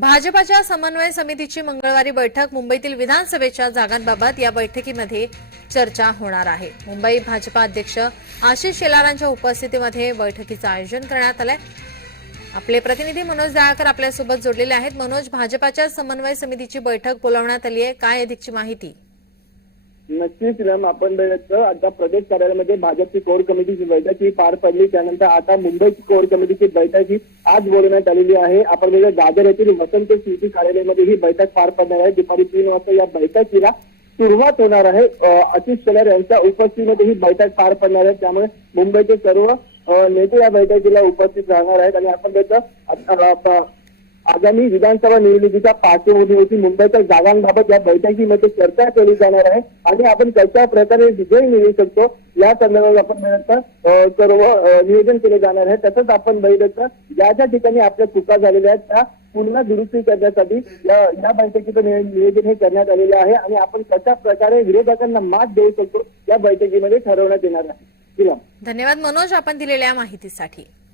भाजपाच्या समन्वय समितीची मंगळवारी बैठक मुंबईतील विधानसभेच्या जागांबाबत या बैठकीमध्ये चर्चा होणार आहे. मुंबई भाजपा अध्यक्ष आशिष शेलारांच्या उपस्थितीमध्ये बैठकीचं आयोजन करण्यात आलंय. आपले प्रतिनिधी मनोज दयाकर आपल्यासोबत जोडलेले आहेत. मनोज भाजपाच्या समन्वय समितीची बैठक बोलावण्यात आली आहे. काय अधिकची माहिती? नक्कीच मॅम आपण आता प्रदेश कार्यालयामध्ये भाजपची कोर कमिटीची बैठक ही पार पडली. त्यानंतर आता मुंबईची कोर कमिटीची बैठक ही आज बोलवण्यात आलेली आहे. आपण म्हणजे दादर येथील वसंत स्मृती कार्यालयामध्ये ही बैठक पार पडणार आहे. दुपारी तीन वाजता या बैठकीला सुरुवात होणार आहे. आशिष शेलार यांच्या उपस्थितीमध्ये ही बैठक पार पडणार आहे. त्यामुळे मुंबईचे सर्व नेते या बैठकीला उपस्थित राहणार आहेत. आणि आपण त्याचं आता, आगामी विधानसभा निवडणुकीच्या पार्श्वभूमीवरती मुंबईच्या जागांबाबत या बैठकीमध्ये चर्चा केली जाणार आहे. आणि आपण कशा प्रकारे विजय मिळवू शकतो या संदर्भात आपण सर्व नियोजन केले जाणार आहे. तसंच आपण बघितलं तर ज्या ज्या ठिकाणी आपल्या चुका झालेल्या आहेत त्या पुन्हा दुरुस्ती करण्यासाठी या बैठकीचं नियोजन हे करण्यात आलेलं आहे. आणि आपण कशा प्रकारे विरोधकांना मात देऊ शकतो या बैठकीमध्ये ठरवण्यात येणार आहे. धन्यवाद मनोज आपण दिलेल्या माहितीसाठी.